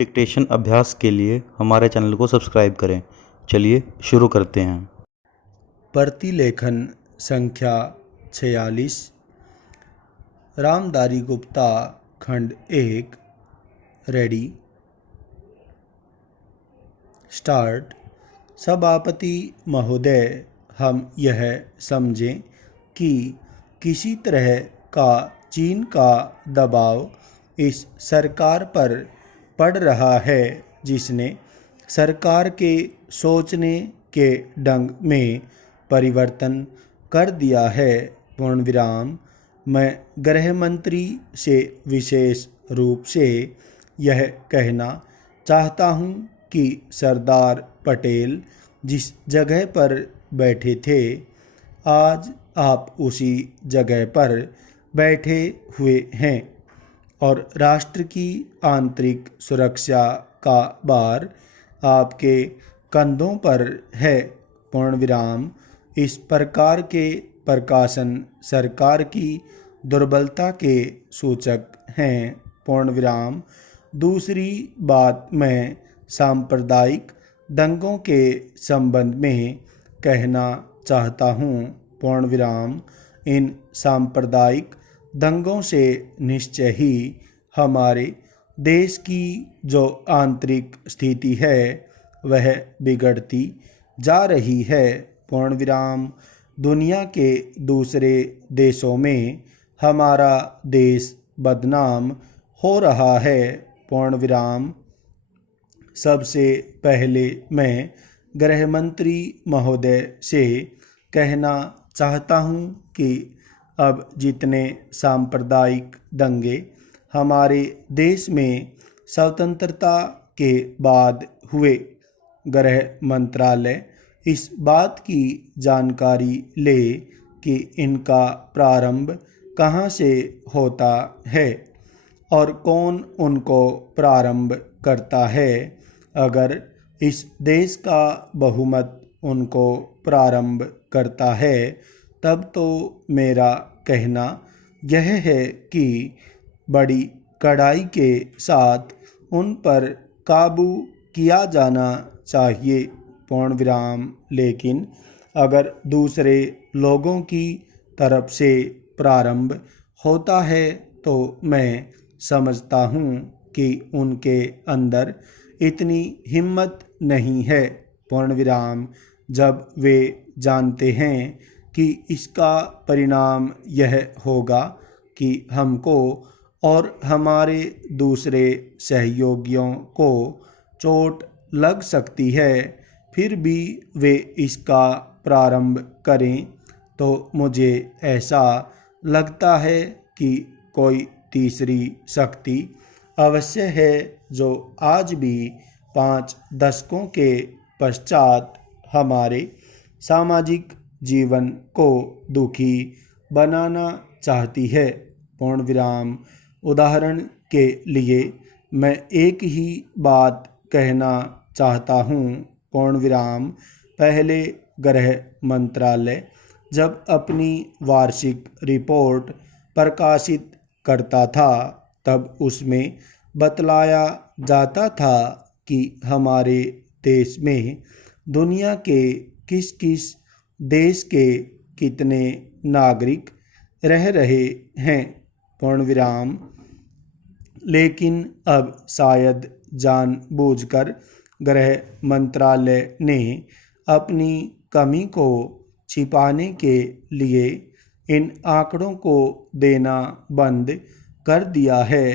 Dictation अभ्यास के लिए हमारे चैनल को सब्सक्राइब करें। चलिए शुरू करते हैं। प्रतिलेखन संख्या 46। रामधारी गुप्ता खंड 1। Ready start. सभापति महोदय, हम यह समझें कि किसी तरह का चीन का दबाव इस सरकार पर पड़ रहा है, जिसने सरकार के सोचने के ढंग में परिवर्तन कर दिया है। पूर्ण विराम। मैं गृह मंत्री से विशेष रूप से यह कहना चाहता हूँ कि सरदार पटेल जिस जगह पर बैठे थे, आज आप उसी जगह पर बैठे हुए हैं और राष्ट्र की आंतरिक सुरक्षा का भार आपके कंधों पर है। पूर्ण विराम। इस प्रकार के प्रकाशन सरकार की दुर्बलता के सूचक हैं। पूर्ण विराम। दूसरी बात मैं सांप्रदायिक दंगों के संबंध में कहना चाहता हूँ। पूर्ण विराम। इन सांप्रदायिक दंगों से निश्चय ही हमारे देश की जो आंतरिक स्थिति है वह बिगड़ती जा रही है। पूर्ण विराम। दुनिया के दूसरे देशों में हमारा देश बदनाम हो रहा है। पूर्ण विराम। सबसे पहले मैं गृह मंत्री महोदय से कहना चाहता हूँ कि अब जितने सांप्रदायिक दंगे हमारे देश में स्वतंत्रता के बाद हुए, गृह मंत्रालय इस बात की जानकारी ले कि इनका प्रारंभ कहाँ से होता है और कौन उनको प्रारंभ करता है। अगर इस देश का बहुमत उनको प्रारंभ करता है, तब तो मेरा कहना यह है कि बड़ी कड़ाई के साथ उन पर काबू किया जाना चाहिए। पूर्ण विराम। लेकिन अगर दूसरे लोगों की तरफ से प्रारंभ होता है तो मैं समझता हूँ कि उनके अंदर इतनी हिम्मत नहीं है। पूर्ण विराम। जब वे जानते हैं कि इसका परिणाम यह होगा कि हमको और हमारे दूसरे सहयोगियों को चोट लग सकती है, फिर भी वे इसका प्रारंभ करें, तो मुझे ऐसा लगता है कि कोई तीसरी शक्ति अवश्य है जो आज भी 5 दशकों के पश्चात हमारे सामाजिक जीवन को दुखी बनाना चाहती है। पूर्ण विराम। उदाहरण के लिए मैं एक ही बात कहना चाहता हूँ। पूर्ण विराम। पहले गृह मंत्रालय जब अपनी वार्षिक रिपोर्ट प्रकाशित करता था, तब उसमें बतलाया जाता था कि हमारे देश में दुनिया के किस किस देश के कितने नागरिक रह रहे हैं। पूर्ण विराम। लेकिन अब शायद जानबूझकर गृह मंत्रालय ने अपनी कमी को छिपाने के लिए इन आंकड़ों को देना बंद कर दिया है।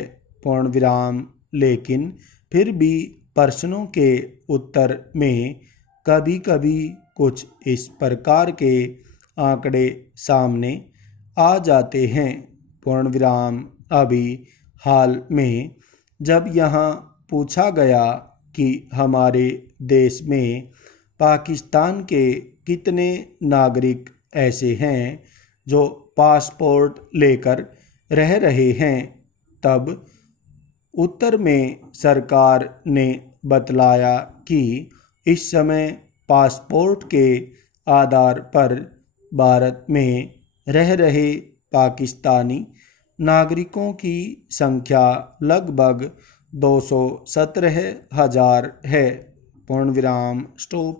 पूर्ण विराम। लेकिन फिर भी प्रश्नों के उत्तर में कभी कभी कुछ इस प्रकार के आंकड़े सामने आ जाते हैं। पूर्ण विराम। अभी हाल में जब यहाँ पूछा गया कि हमारे देश में पाकिस्तान के कितने नागरिक ऐसे हैं जो पासपोर्ट लेकर रह रहे हैं, तब उत्तर में सरकार ने बतलाया कि इस समय पासपोर्ट के आधार पर भारत में रह रहे पाकिस्तानी नागरिकों की संख्या लगभग 217,000 है। पूर्ण विराम, स्टॉप।